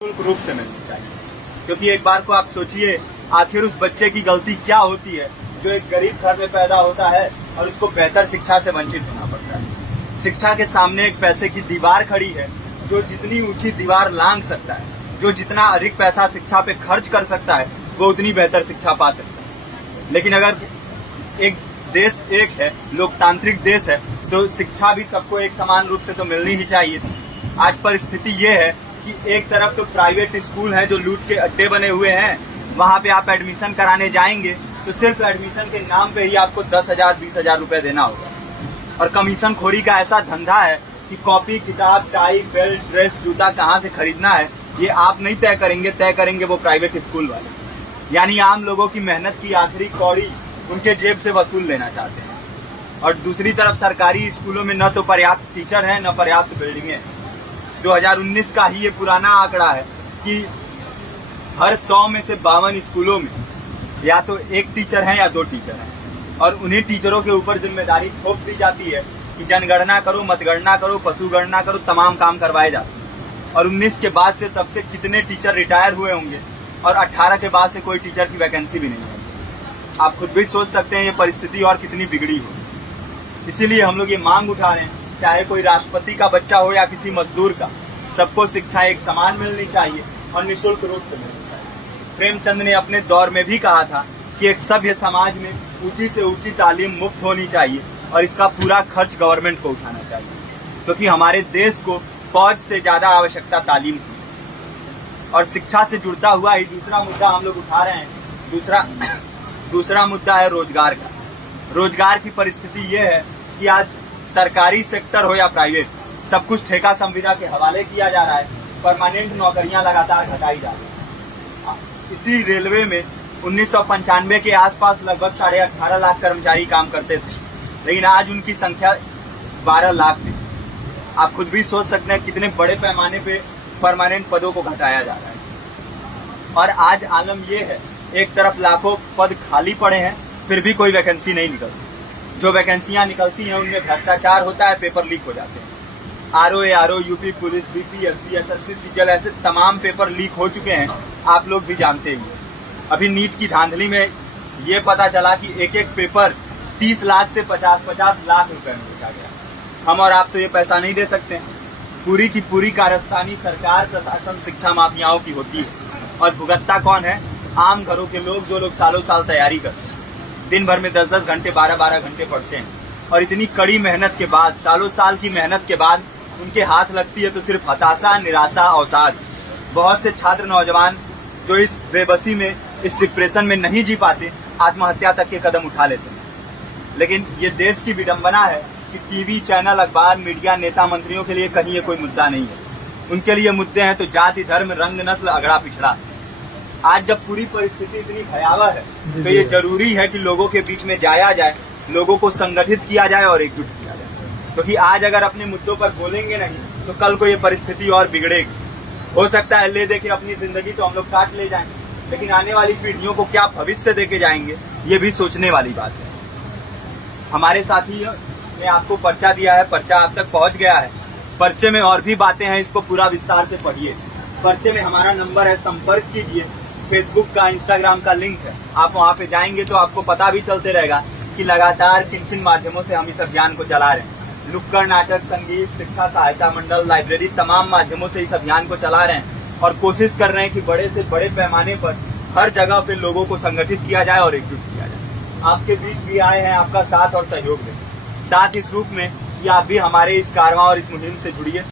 रूप से मिलनी चाहिए, क्योंकि एक बार को आप सोचिए आखिर उस बच्चे की गलती क्या होती है जो एक गरीब घर में पैदा होता है और उसको बेहतर शिक्षा से वंचित होना पड़ता है। शिक्षा के सामने एक पैसे की दीवार खड़ी है, जो जितनी ऊंची दीवार लांघ सकता है, जो जितना अधिक पैसा शिक्षा पे खर्च कर सकता है, वो उतनी बेहतर शिक्षा पा सकता है। लेकिन अगर एक देश एक है, लोकतांत्रिक देश है, तो शिक्षा भी सबको एक समान रूप से तो मिलनी ही चाहिए। आज परिस्थिति ये है कि एक तरफ तो प्राइवेट स्कूल हैं जो लूट के अड्डे बने हुए हैं, वहां पे आप एडमिशन कराने जाएंगे तो सिर्फ एडमिशन के नाम पे ही आपको 10,000 20,000 रुपए देना होगा। और कमीशन खोरी का ऐसा धंधा है कि कॉपी, किताब, टाई, बेल्ट, ड्रेस, जूता कहाँ से खरीदना है ये आप नहीं तय करेंगे वो प्राइवेट स्कूल वाले। यानी आम लोगों की मेहनत की आखिरी कौड़ी उनके जेब से वसूल लेना चाहते हैं। और दूसरी तरफ सरकारी स्कूलों में न तो पर्याप्त टीचर है, न पर्याप्त बिल्डिंगें हैं। 2019 का ही ये पुराना आंकड़ा है कि हर 100 में से 52 स्कूलों में या तो एक टीचर है या 2 टीचर हैं, और उन्हीं टीचरों के ऊपर जिम्मेदारी थोप दी जाती है कि जनगणना करो, मतगणना करो, पशु गणना करो, तमाम काम करवाए जाते हैं। और 19 के बाद से तब से कितने टीचर रिटायर हुए होंगे, और 18 के बाद से कोई टीचर की वैकेंसी भी नहीं है। आप खुद भी सोच सकते हैं ये परिस्थिति और कितनी बिगड़ी हो। इसीलिए हम लोग ये मांग उठा रहे हैं, चाहे कोई राष्ट्रपति का बच्चा हो या किसी मजदूर का, सबको शिक्षा एक समान मिलनी चाहिए और निःशुल्क रूप से मिलनी चाहिए। प्रेमचंद ने अपने दौर में भी कहा था कि एक सभ्य समाज में ऊंची से ऊंची तालीम मुफ्त होनी चाहिए और इसका पूरा खर्च गवर्नमेंट को उठाना चाहिए, क्योंकि हमारे देश को फौज से ज्यादा आवश्यकता तालीम की। और शिक्षा से जुड़ता हुआ ही दूसरा मुद्दा हम लोग उठा रहे हैं। दूसरा मुद्दा है रोजगार का। रोजगार की परिस्थिति ये है कि आज सरकारी सेक्टर हो या प्राइवेट, सब कुछ ठेका संविदा के हवाले किया जा रहा है। परमानेंट नौकरियां लगातार घटाई जा रही हैं। इसी रेलवे में 1995 के आसपास लगभग 18.5 लाख कर्मचारी काम करते थे, लेकिन आज उनकी संख्या 12 लाख थी। आप खुद भी सोच सकते हैं कितने बड़े पैमाने पे परमानेंट पदों को घटाया जा रहा है। और आज आलम ये है, एक तरफ लाखों पद खाली पड़े हैं, फिर भी कोई वैकेंसी नहीं निकलती। जो वैकेंसियां निकलती हैं उनमें भ्रष्टाचार होता है, पेपर लीक हो जाते हैं। RO, UP police, BPSC, SSC, CGL, ऐसे तमाम पेपर लीक हो चुके हैं, आप लोग भी जानते ही हैं। अभी नीट की धांधली में ये पता चला कि एक एक पेपर 30 लाख से 50-50 लाख रुपए में बेचा गया। हम और आप तो ये पैसा नहीं दे सकते। पूरी की पूरी कारस्तानी सरकार, प्रशासन, शिक्षा माफियाओं की होती है, और भुगतता कौन है? आम घरों के लोग, जो लोग सालों साल तैयारी करते हैं, दिन भर में 10-10 घंटे, 12-12 घंटे पढ़ते हैं, और इतनी कड़ी मेहनत के बाद, सालों साल की मेहनत के बाद उनके हाथ लगती है तो सिर्फ हताशा, निराशा, अवसाद। बहुत से छात्र नौजवान जो इस बेबसी में, इस डिप्रेशन में नहीं जी पाते, आत्महत्या तक के कदम उठा लेते हैं। लेकिन ये देश की विडंबना है कि टीवी चैनल, अखबार, मीडिया, नेता, मंत्रियों के लिए कहीं ये कोई मुद्दा नहीं है। उनके लिए मुद्दे हैं तो जाति, धर्म, रंग, नस्ल, अगड़ा पिछड़ा। आज जब पूरी परिस्थिति इतनी भयावह है तो ये जरूरी है कि लोगों के बीच में जाया जाए, लोगों को संगठित किया जाए और एकजुट किया जाए। क्योंकि आज अगर अपने मुद्दों पर बोलेंगे नहीं तो कल को ये परिस्थिति और बिगड़ेगी। हो सकता है ले दे के अपनी जिंदगी तो हम लोग काट ले जाएंगे, लेकिन आने वाली पीढ़ियों को क्या भविष्य देके जाएंगे, ये भी सोचने वाली बात है। हमारे साथी ने आपको पर्चा दिया है, पर्चा आप तक पहुंच गया है। पर्चे में और भी बातें हैं, इसको पूरा विस्तार से पढ़िए। पर्चे में हमारा नंबर है, संपर्क कीजिए। फेसबुक का, इंस्टाग्राम का लिंक है, आप वहाँ पे जाएंगे तो आपको पता भी चलते रहेगा कि लगातार किन किन माध्यमों से हम इस अभियान को चला रहे हैं। नुक्कड़ नाटक, संगीत, शिक्षा सहायता मंडल, लाइब्रेरी, तमाम माध्यमों से इस अभियान को चला रहे हैं और कोशिश कर रहे हैं कि बड़े से बड़े पैमाने पर हर जगह पे लोगों को संगठित किया जाए और एकजुट किया जाए। आपके बीच भी आए हैं आपका साथ और सहयोग दें। साथ इस रूप में कि आप भी हमारे इस कारवां और इस मुहिम से जुड़िए।